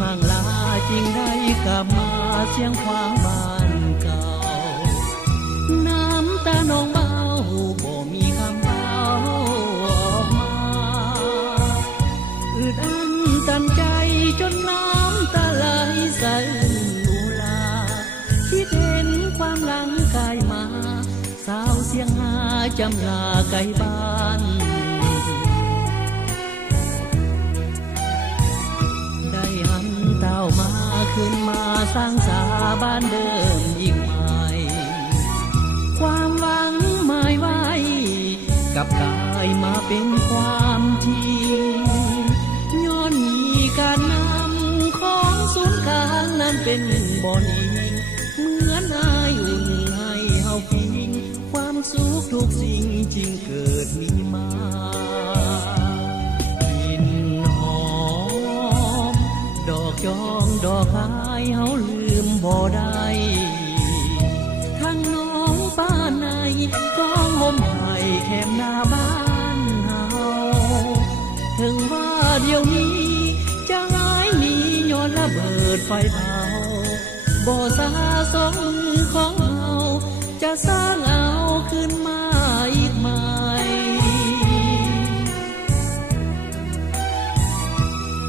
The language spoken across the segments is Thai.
ห่างลาจริงได้กลับมาเสียงควางบ้านเก่าน้ำตาน้องเบาบ่มีคำเบาออกมาอึดอั้นตันใจจนน้ำตาไหลใส่ลูลาคิดเห็นความหลังกายมาสาวเสียงหาจำลาไกลบ้านได้หันเต้ามาขึ้นมาสร้างสาบ้านเดิมอีกใหม่ความหวังหมายไว้กับกายมาเป็นความจริงย้อนมีการนำของศูนย์กลางนั้นเป็นบ่อนิ่งเหมือนอายอุ่นให้เฮาพิงความสุขทุกสิ่งจริงเกิดมีมากลิ่นหอมดอกจองดอกหายเฮาลืมบ่ได้ทั้งน้องป้าในก้องห่มไห้แคมหน้าบ้านเฮาถึงว่าเดี๋ยวนี้จะหายหนีย้อนระเบิดไฟเผาบ่สาสองมือของเฮาจะสร้างเอาขึ้นมาอีกไหม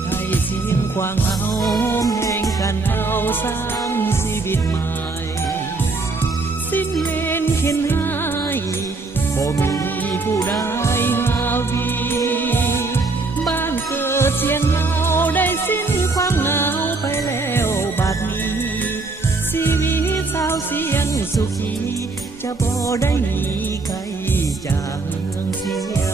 ให้เสียงควางเอาแห่งกันเอาสร้างชีวิตใหม่สิ้นเวรเข็นหายบ่มีผู้ใดหาวีบ้านเกิดเสียงเงาได้สิ้นความเหงาไปแล้วบัดนี้ชีวิตสาวเสียงสุขีจะบ่ได้หนีไกลจากเมืองเสีย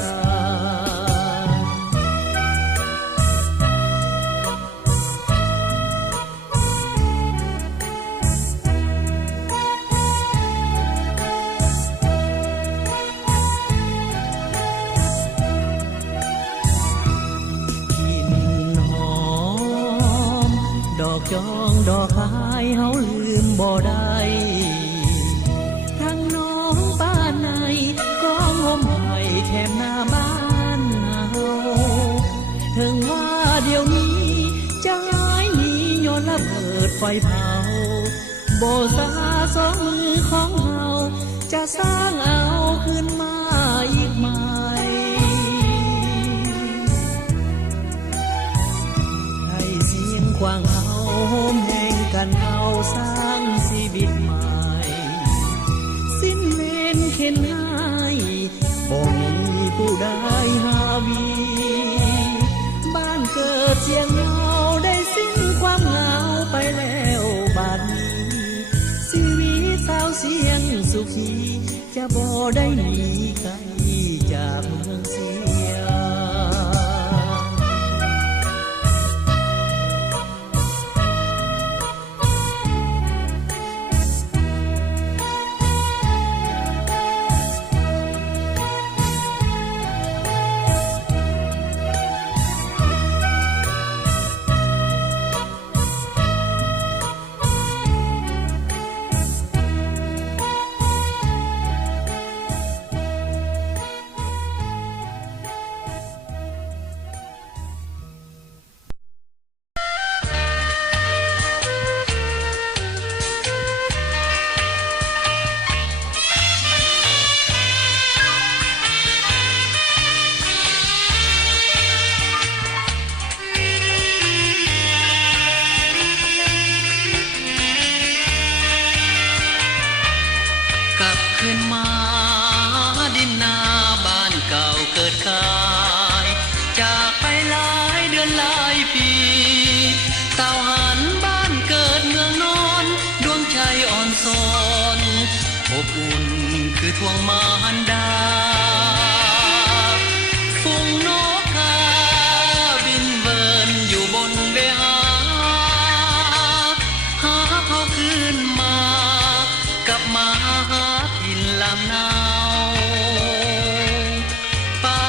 ดอกจองดอกหายเฮาลืมบ่ได้ทั้งน้องบ้านในก็งมหายแถมหน้าบ้านเฮาถึงว่าเดี๋ยวนี้จะหายหนีย้อนระเบิดไฟเผาบ่สาสองมือของเฮาจะสร้างเอาขึ้นมาอีกไหมให้เสียงควางเอาโฮมแห่งกันเอาสร้างชีวิตใหม่สิ้นเวรเข็นหายบ่มีผู้ใดหาวีบ้านเกิดเสียงเงาได้สิ้นความเหงาไปแล้วบัดนี้ชีวิตสาวเสียงสุขีจะบ่ได้หนีไกลจากเมืองเสียขึ้นมาดินนาบ้านเก่าเกิดกายจากไปหลายเดือนหลายปีสาวหันบ้านเกิดเมืองนอนดวงใจอ่อนซ้อนอบอุ่นคือทวงมารดาฝูงนกกาบินเวินอยู่บนเวหาเขาคืนมากับมาลำนาวป่า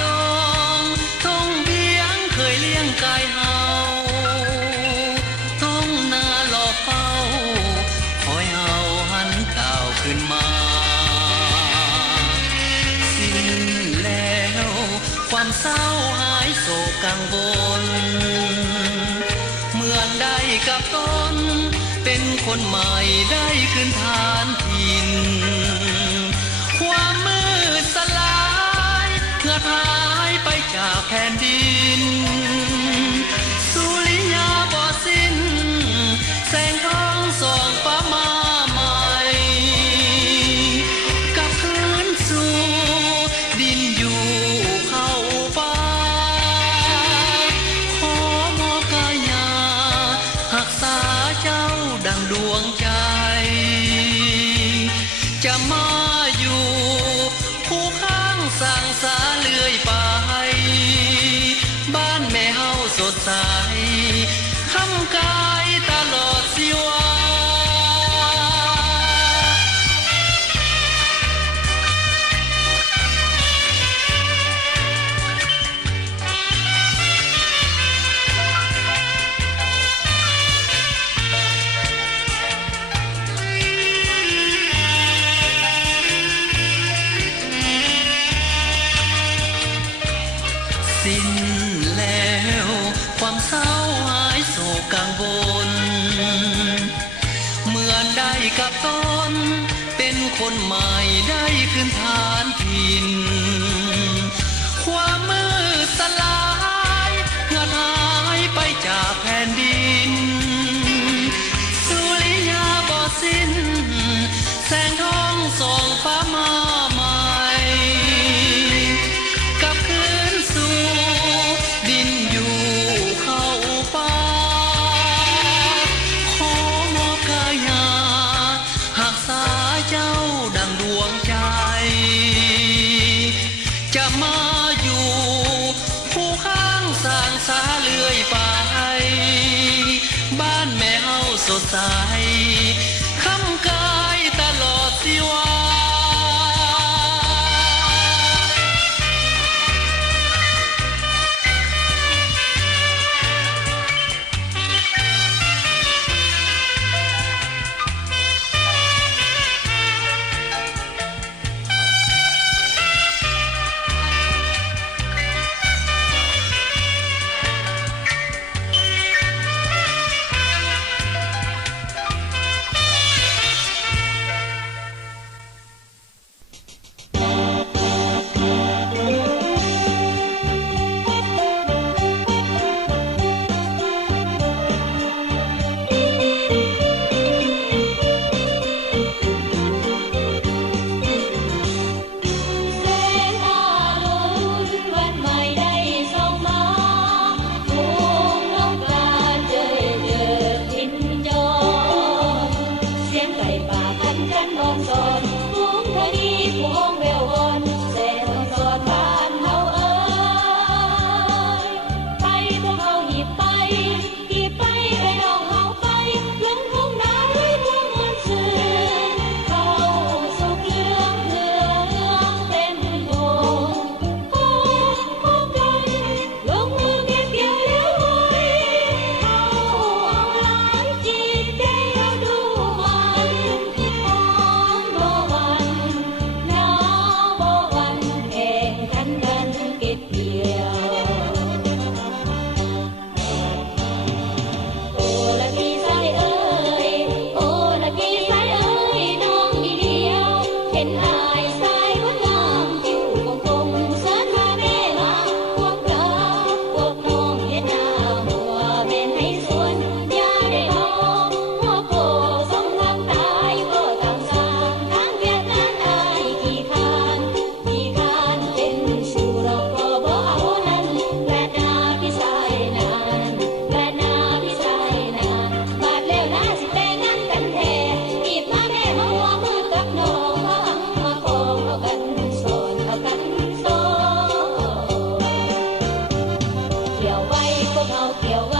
ดงท้องเบี้ยงเคยเลี้ยงกายเฮาท้องนาหลอกเฝ้าคอยเฮาหันก้าวขึ้นมาสิ้นแล้วความเศร้าหายโศกกังวล กับตนเป็นคนใหม่ได้ขึ้นฐานถิ่นความมืดสลายเหือดหายไปจากแผ่นดินสุริยาบ่สิ้นแสงทองส่องฟ้ามาใหม่กลับคืนสู่ดินอยู่เข้าป่าขอมอบกายารักษาเจ้าดังดวงใจจะมาอยู่คู่ข้างสร้างสาเลื่อยไปบ้านแม่เฮาสดใสคำกายตลอดสิวาสิ้นแล้วความเศร้าหายโศกกังวลเมื่อได้กับตนเป็นคนใหม่ได้ขึ้นฐานถิ่นความมืดสลายเหือดหายไปจากแผ่นดินสุริยาบ่สิ้นแสงทองส่องฟ้ามาใหม่กลับคืนสู่ดินอยู่เข้าป่าขอมอบกายารักษาเจ้าดังดวงใจจะมาอยู่คู่ข้างสร้างสาเลื่อยไปบ้านแม่เฮาสดใสคำกายตลอดสิวาเกี่ยวไว้พวกเราเกี่ยวไว้